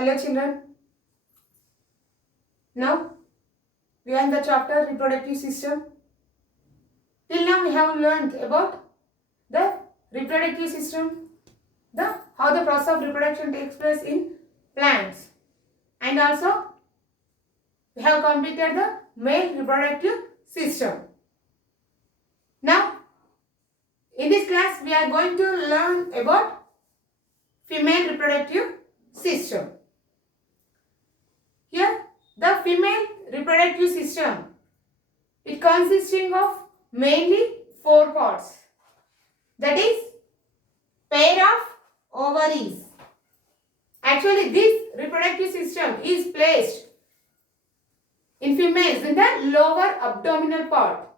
Hello children. Now we are in the chapter reproductive system. Till now we have learned about the reproductive system, how the process of reproduction takes place in plants, and also we have completed the male reproductive system. Now in this class we are going to learn about female reproductive system. Here the female reproductive system, it consisting of mainly 4 parts. That is pair of ovaries. Actually this reproductive system is placed in females in the lower abdominal part.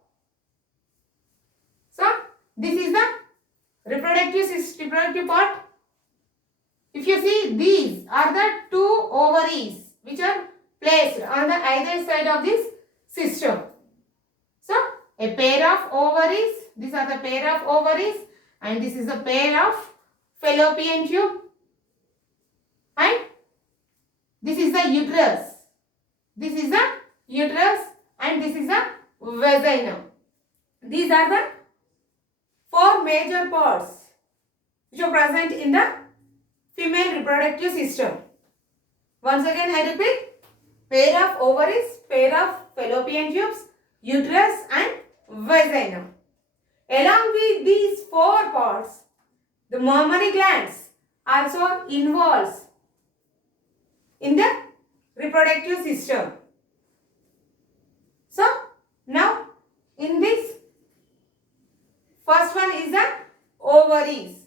So this is the reproductive part. If you see, these are the 2 ovaries which are placed on the either side of this system. So a pair of ovaries, these are the pair of ovaries, and this is a pair of fallopian tube, and this is the uterus. This is the uterus and this is the vagina. These are the 4 major parts which are present in the female reproductive system. Once again I repeat, pair of ovaries, pair of fallopian tubes, uterus and vagina. Along with these 4 parts, the mammary glands also involves in the reproductive system. So now in this first one is the ovaries.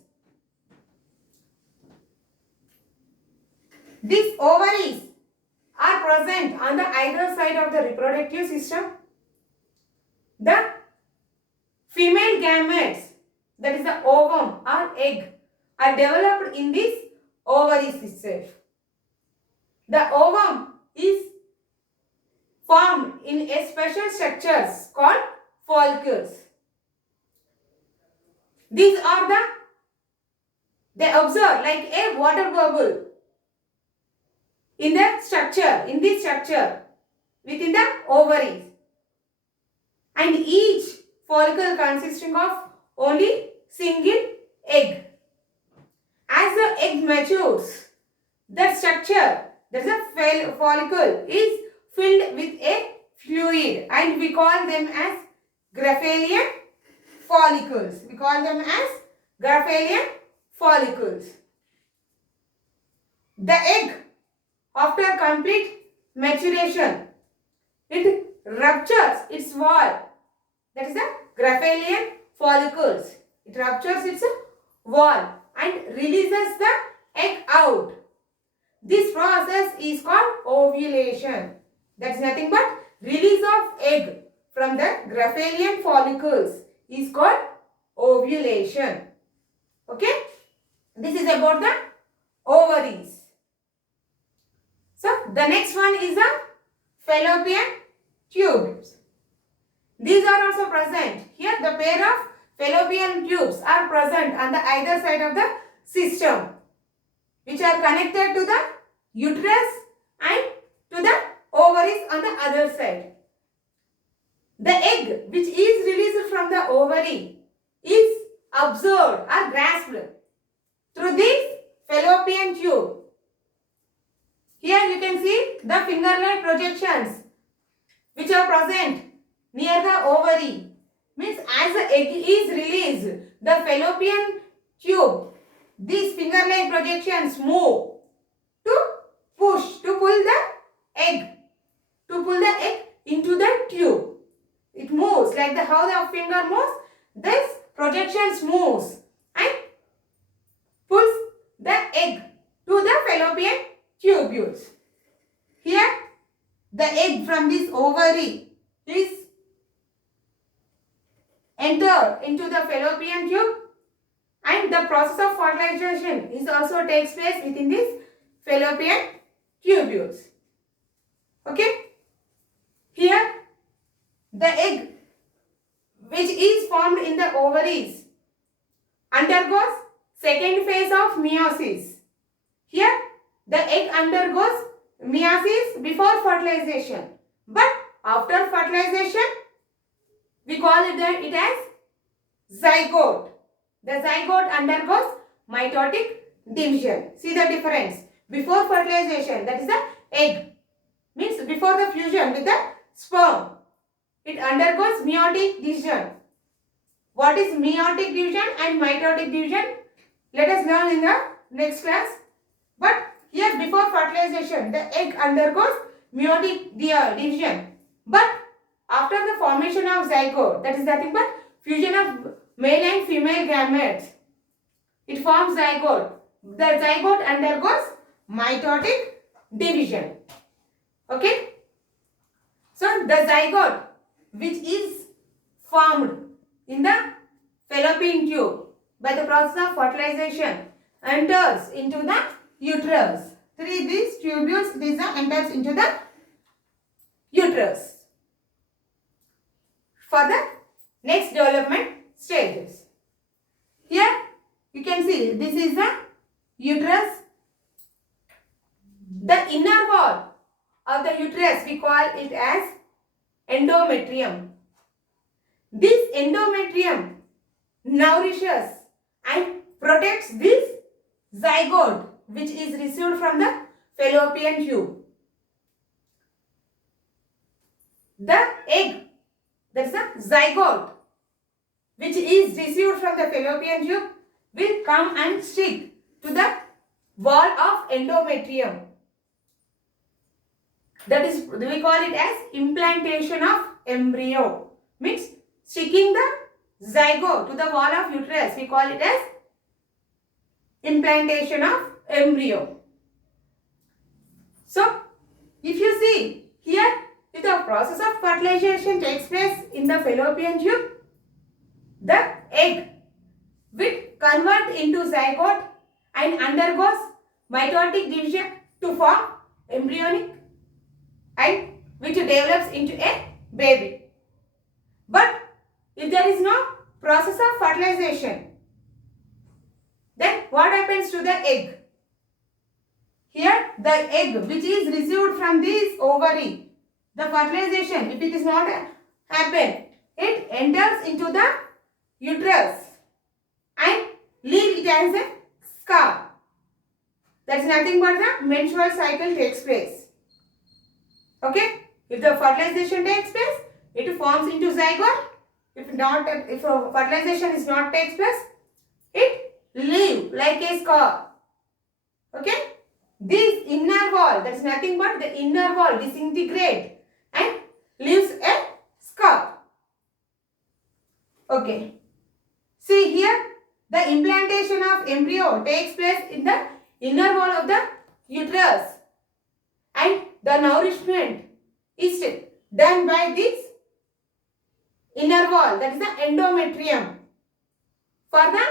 These ovaries are present on the either side of the reproductive system. The female gametes, that is the ovum or egg, are developed in this ovaries itself. The ovum is formed in a special structures called follicles. These are they observe like a water bubble in this structure within the ovaries, and each follicle consisting of only single egg. As the egg matures, that structure, that is a follicle, is filled with a fluid, and we call them as Graphalian follicles. We call them as Graphalian follicles. The egg, after complete maturation, it ruptures its wall. That is the Graphalian follicles. It ruptures its wall and releases the egg out. This process is called ovulation. That is nothing but release of egg from the Graphalian follicles is called ovulation. Okay? This is about the ovaries. So the next one is the fallopian tubes. These are also present. Here the pair of fallopian tubes are present on the either side of the system, which are connected to the uterus and to the ovaries on the other side. The egg which is released from the ovary is absorbed or grasped through this fallopian tube. Here you can see the finger-like projections which are present near the ovary. Means as the egg is released, the fallopian tube, these finger-like projections move to pull the egg into the tube. It moves like how the finger moves. This projections moves and pulls the egg to the fallopian tubules. Here the egg from this ovary is entered into the fallopian tube, and the process of fertilization is also takes place within this fallopian tubules. Okay? Here the egg which is formed in the ovaries undergoes second phase of meiosis. Here the egg undergoes meiosis before fertilization. But after fertilization, we call it as zygote. The zygote undergoes mitotic division. See the difference. Before fertilization, that is the egg, means before the fusion with the sperm, it undergoes meiotic division. What is meiotic division and mitotic division? Let us learn in the next class. But here before fertilization, the egg undergoes meiotic division. But after the formation of zygote, that is nothing but fusion of male and female gametes, it forms zygote. The zygote undergoes mitotic division. Okay. So the zygote, which is formed in the fallopian tube by the process of fertilization, enters into the uterus. Through these tubules, this enters into the uterus for the next development stages. Here you can see this is the uterus. The inner wall of the uterus, we call it as endometrium. This endometrium nourishes and protects this zygote which is received from the fallopian tube. The egg, that is the zygote, which is received from the fallopian tube, will come and stick to the wall of endometrium. That is, we call it as implantation of embryo. Means sticking the zygote to the wall of uterus, we call it as implantation of embryo. So, if you see here, if the process of fertilization takes place in the fallopian tube, the egg will convert into zygote and undergoes mitotic division to form embryonic and which develops into a baby. But if there is no process of fertilization, then what happens to the egg? Here the egg which is received from this ovary, the fertilization, if it is not happen, it enters into the uterus and leave it as a scar. That is nothing but the menstrual cycle takes place. Okay, if the fertilization takes place, it forms into zygote. If fertilization is not takes place, it leave like a scar. Okay, this inner wall, that is nothing but the inner wall disintegrate and leaves a scar. Okay, see here the implantation of embryo takes place in the inner wall of the uterus and the nourishment is done by this inner wall, that is the endometrium, for the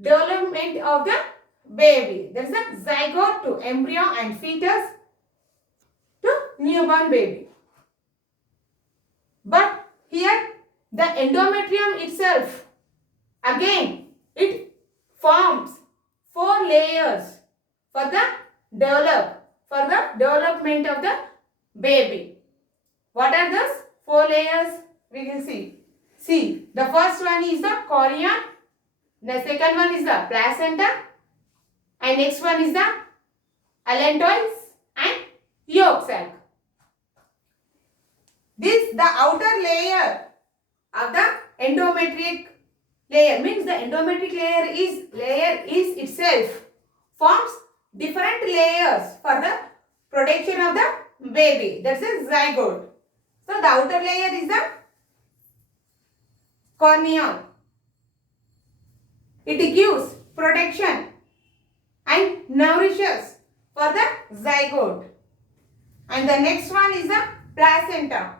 development of the baby. That is the zygote to embryo and fetus to newborn baby. But here the endometrium itself, again it forms 4 layers for the development of the baby. What are those 4 layers? We will see. See, the first one is the chorion, the second one is the placenta, and next one is the allantois and yolk sac. This, the outer layer of the endometric layer, means the endometric layer is itself forms different layers for the protection of the baby. That's a zygote. So the outer layer is the chorion. It gives protection and nourishes for the zygote. And the next one is the placenta.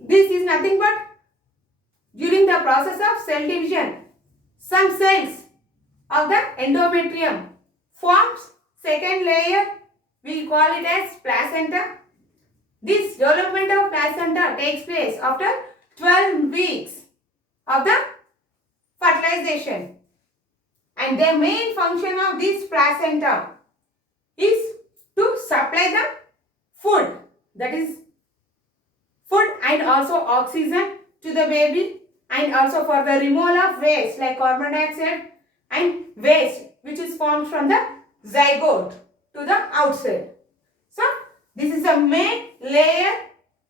This is nothing but during the process of cell division, some cells of the endometrium forms second layer, we call it as placenta. This development of placenta takes place after 12 weeks of the fertilization. And the main function of this placenta is to supply the food, that is food and also oxygen to the baby, and also for the removal of waste like carbon dioxide and waste which is formed from the zygote to the outside. So this is the main layer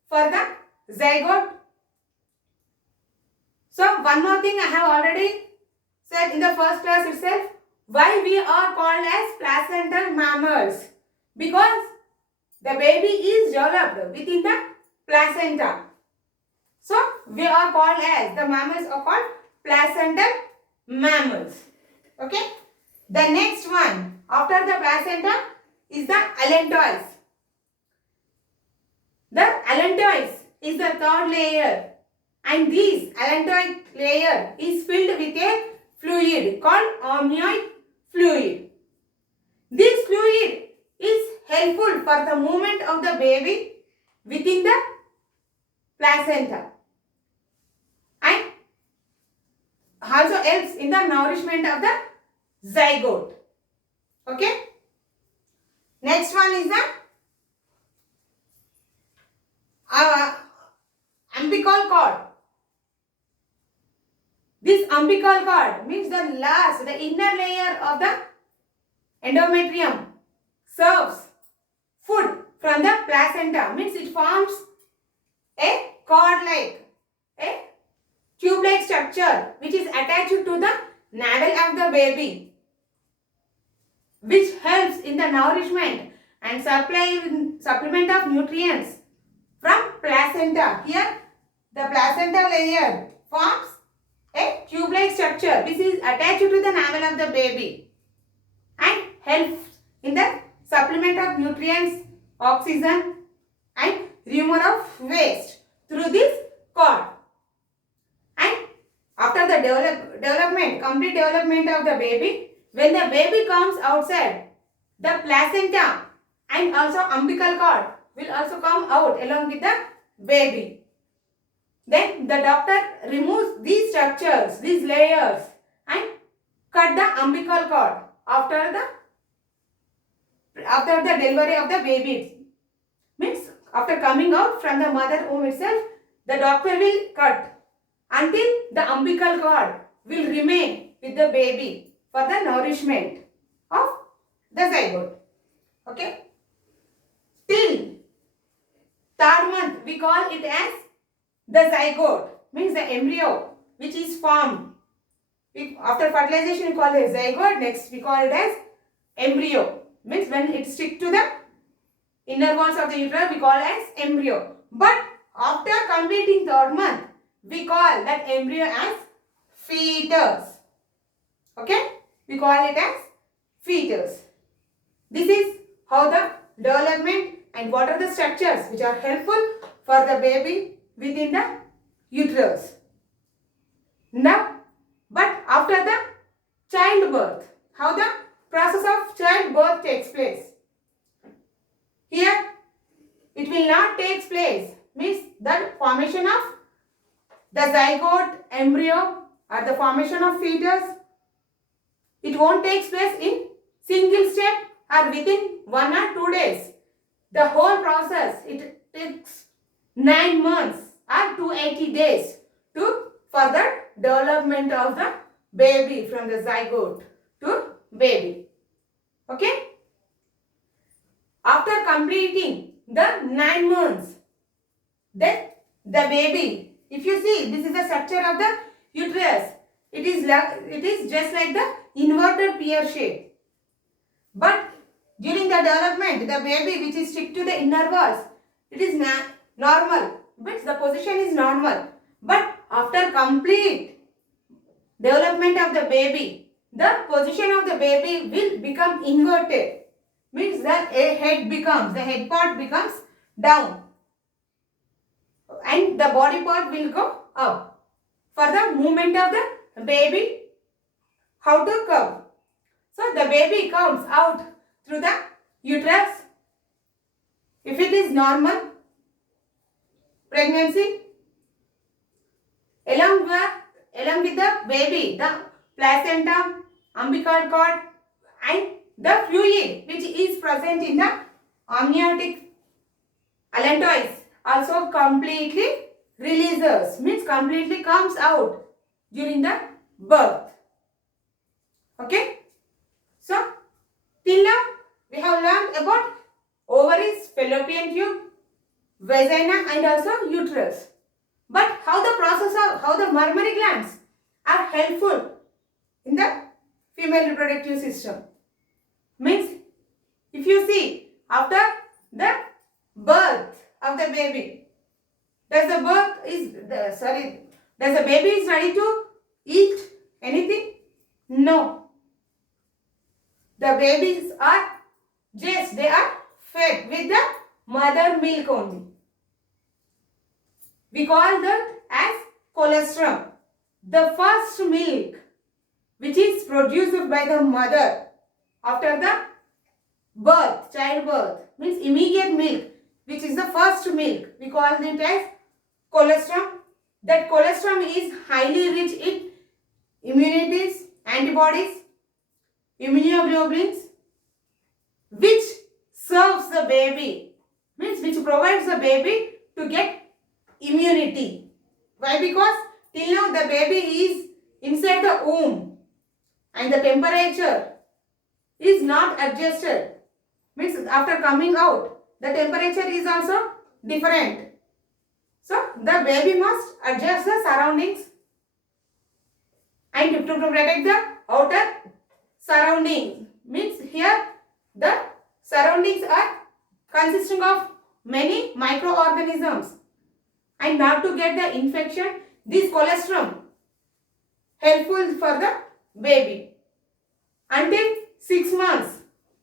for the zygote. So one more thing I have already said in the first class itself, why we are called as placental mammals, because the baby is developed within the placenta. So we are called as, the mammals are called placental mammals. Okay. The next one after the placenta is the allantois. The allantois is the third layer, and this allantoid layer is filled with a fluid called amniotic fluid. This fluid is helpful for the movement of the baby within the placenta and also helps in the nourishment of the zygote. Okay. Next one is the umbilical cord. This umbilical cord means the inner layer of the endometrium serves food from the placenta, means it forms a cord-like, a tube-like structure which is attached to the navel of the baby, which helps in the nourishment and supplement of nutrients from placenta. Here the placenta layer forms a tube-like structure which is attached to the navel of the baby and helps in the supplement of nutrients, oxygen and removal of waste through this cord. And after the complete development of the baby, when the baby comes outside, the placenta and also umbilical cord will also come out along with the baby. Then the doctor removes these structures, these layers, and cut the umbilical cord after the delivery of the baby. Means after coming out from the mother womb itself, the doctor will cut until the umbilical cord will remain with the baby for the nourishment of the zygote. Okay. Till third month we call it as the zygote, means the embryo which is formed. After fertilization we call it zygote, next we call it as embryo, means when it sticks to the inner walls of the uterus we call as embryo. But after completing third month we call that embryo as fetus. Okay, we call it as fetus. This is how the development and what are the structures which are helpful for the baby within the uterus. Now, but after the childbirth, how the process of childbirth takes place? Here, it will not take place, means the formation of the zygote, embryo or the formation of fetus, it won't take place in single step or within 1 or 2 days. The whole process, it takes 9 months or 280 days to further development of the baby from the zygote to baby. Okay. After completing the 9 months, then the baby, if you see, this is the structure of the uterus. It is just like the inverted pear shape. But during the development, the baby which is stick to the inner walls, it is normal, but the position is normal. But after complete development of the baby, the position of the baby will become inverted. Means that the head part becomes down and the body part will go up. For the movement of the baby, how to come? So the baby comes out through the uterus. If it is normal pregnancy, along with the baby, the placenta, umbilical cord and the fluid which is present in the amniotic allantois also completely releases, means completely comes out during the birth. Okay. So, till now we have learned about ovaries, fallopian tube, vagina and also uterus. But how the mammary glands are helpful in the female reproductive system. Means if you see after the birth of the baby, does the baby is ready to eat anything? No. The babies are they are fed with the mother milk only. We call that as colostrum. The first milk which is produced by the mother after the birth, childbirth, means immediate milk, which is the first milk. We call it as colostrum. That colostrum is highly rich in immunities, antibodies, immunoglobulins, which serves the baby, means which provides the baby to get immunity. Why? Because till now the baby is inside the womb and the temperature is not adjusted. Means after coming out, the temperature is also different. So the baby must adjust the surroundings and to protect the outer surrounding. Means here the surroundings are consisting of many microorganisms, and not to get the infection, this colostrum helpful for the baby. Until 6 months,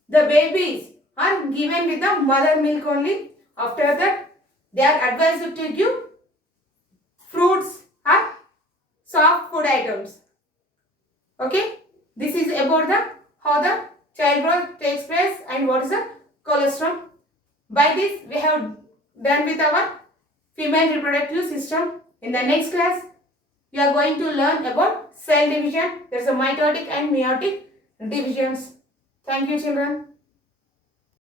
the babies are given with the mother milk only. After that, they are advised to give fruits or soft food items. Okay, this is about the how the childbirth takes place and what is the colostrum. By this, we have done with our female reproductive system. In the next class, we are going to learn about cell division. There is a mitotic and meiotic divisions. Thank you, children.